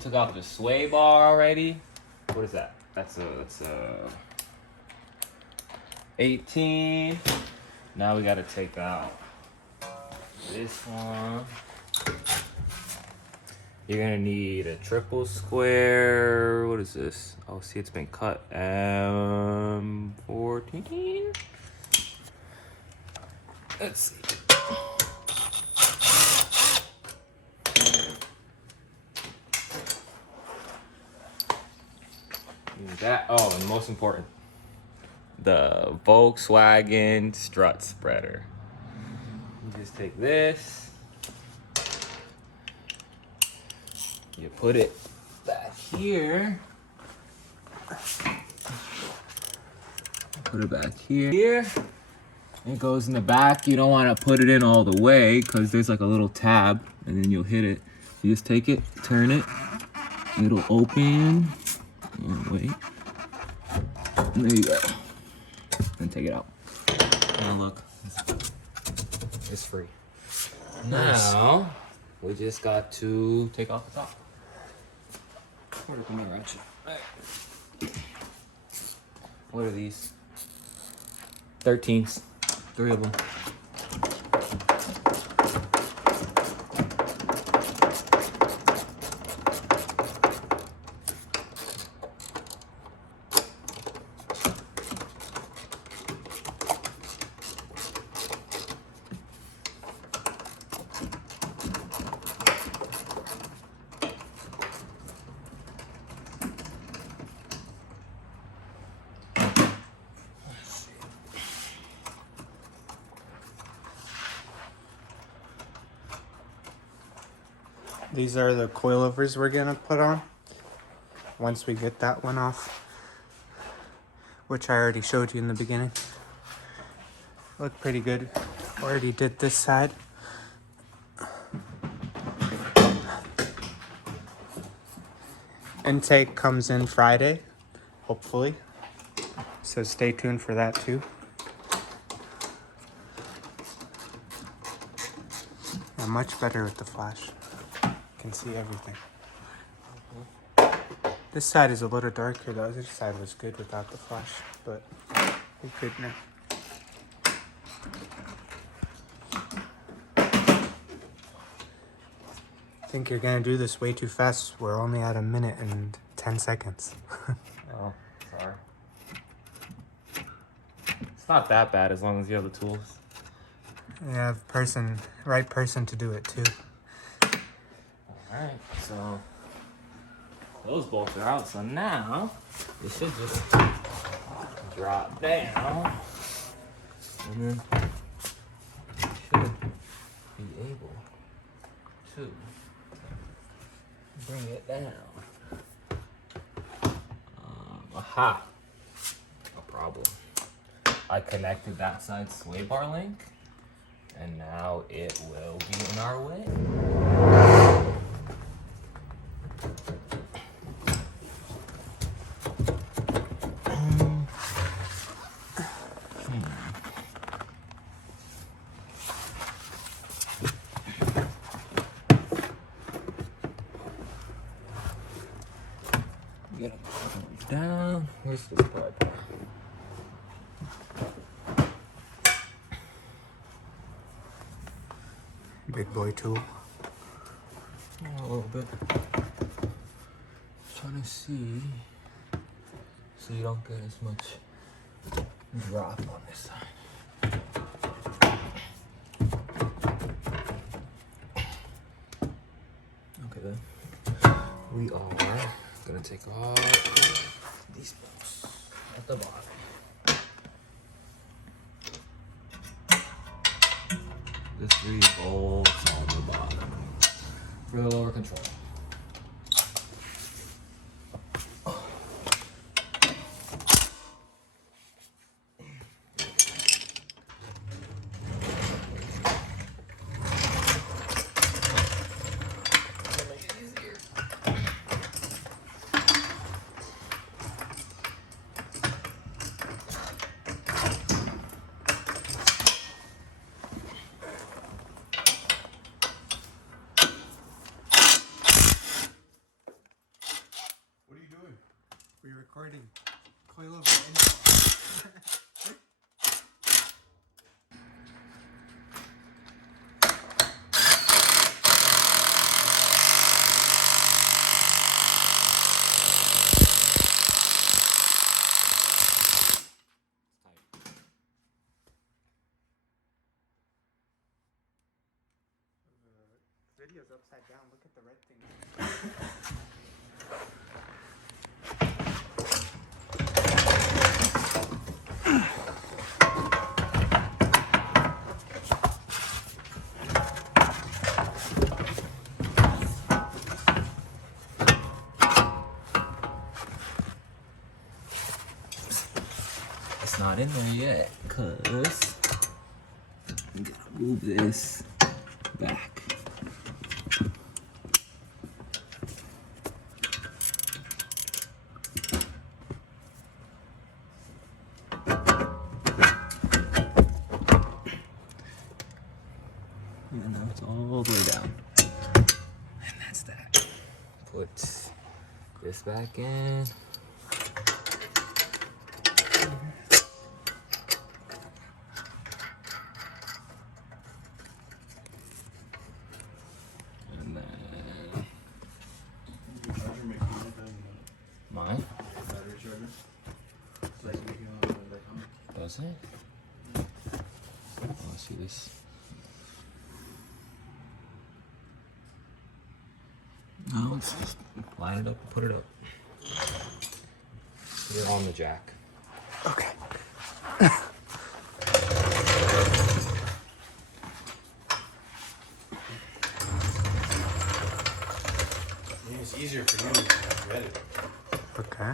took out the sway bar already. What is that? That's a 18. Now we gotta take out this one. You're gonna need a triple square. What is this? Oh, see, it's been cut. 14. Let's see. That. Oh, and most important, the Volkswagen strut spreader. You just take this. You put it back here. Put it back here. It goes in the back. You don't want to put it in all the way because there's like a little tab and then you'll hit it. You just take it, turn it, it'll open. Oh, wait. And there you go. And take it out. Now look. It's free. Now, we just got to take off the top. Where'd the ratchet? What are these? 13s. 3 of them. These are the coilovers we're gonna put on once we get that one off, which I already showed you in the beginning. Look pretty good. Already did this side. Intake comes in Friday, hopefully. So stay tuned for that too. Yeah, much better with the flash. Can see everything. This side is a little darker. The other side was good without the flash, but we're good now. I think you're gonna do this way too fast. We're only at 1 minute and 10 seconds. Oh, sorry. It's not that bad as long as you have the tools. You have right person to do it too. Alright, so those bolts are out, so now it should just drop down and then should be able to bring it down. Aha! No problem. I connected that side sway bar link and now it will be in our way. Get it down. Here's this part. Big boy tool. A little bit. Trying to see so you don't get as much drop on this side. Okay then. We are gonna take off these bolts at the bottom. The 3 bolts on the bottom for the lower control. radio's upside down. Look at the red thing. It's not in there yet, cause I'm gonna move this back. And now it's all the way down. And that's that. Put this back in. And then mine? Does it? Oh, see this? No, it's just line it up and put it up. Put it on the jack. Okay. It's easier for you to read it. Okay.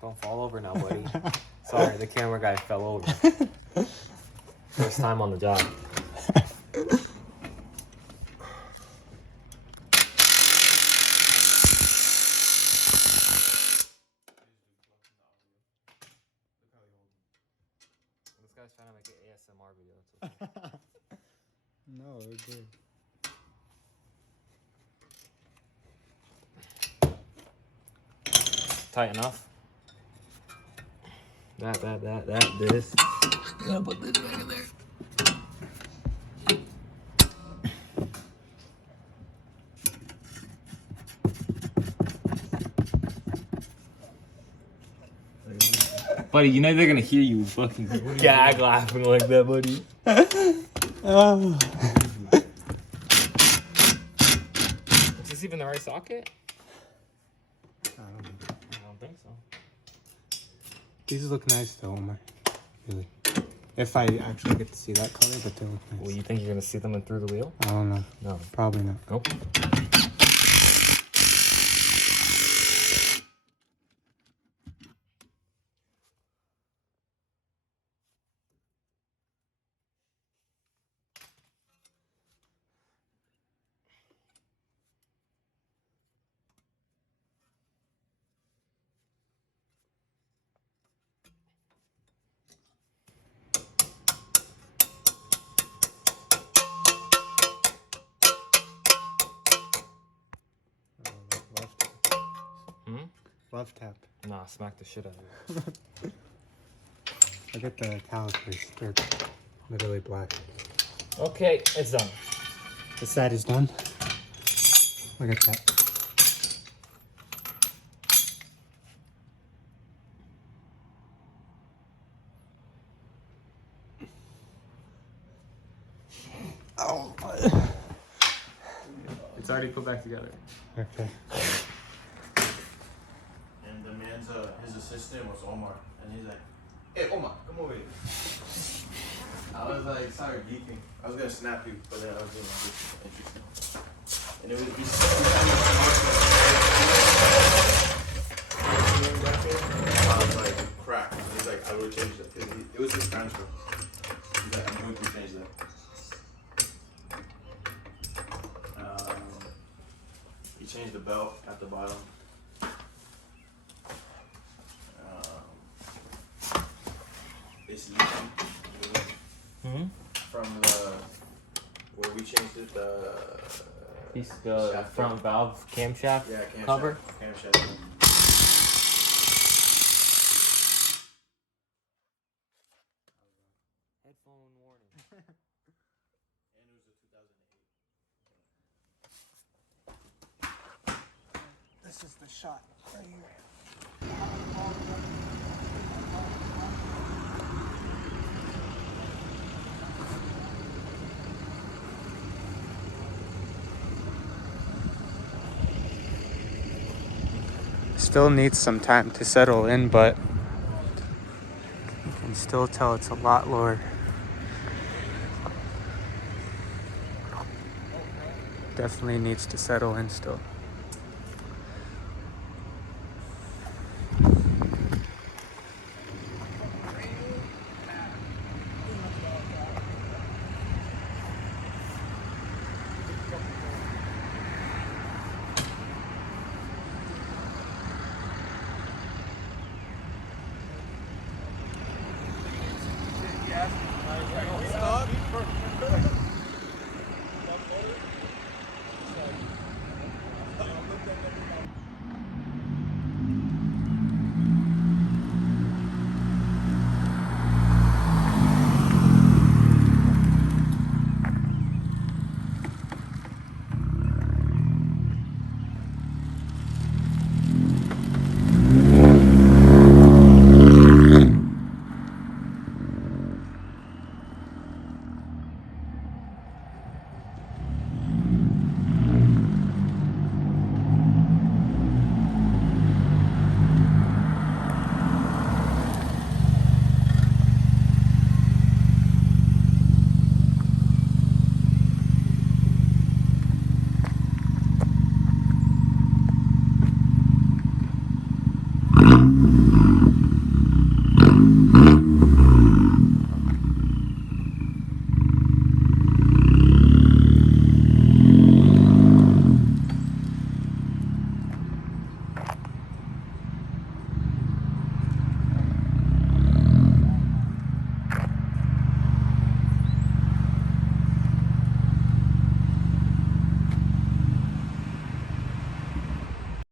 Don't fall over now, buddy. Sorry, the camera guy fell over. First time on the job. This guy's trying to make an ASMR video. It's okay. No, it's good. Tight enough. This. Gotta put this back in there. Buddy, you know they're gonna hear you fucking gag laughing like that, buddy. Oh. Is this even the right socket? I don't know. I don't think so. These look nice though, Omar. Really. If I actually get to see that color, but they look nice. Well, you think you're gonna see them in through the wheel? I don't know. No. Probably not. Nope. Left tap. Nah, smack the shit out of it. I get the calipers. They're literally black. Okay, it's done. This side is done. Look at that. Oh. It's already put back together. Okay. And the man's his assistant was Omar, and he's like, "Hey Omar, come over here." I was like, sorry, geeking. I was gonna snap you, but then I was doing this interesting. And it was I was like, crap. And he's like, I would change that. It was his transfer. He's like, I'm going to change that. He changed the belt at the bottom. It's leaking. From the where we changed it, the shaft front valve camshaft yeah, camshaft, cover. camshaft. Headphone warning. And it was a 2008. This is the shot right here. Still needs some time to settle in, but you can still tell it's a lot lower. Definitely needs to settle in still.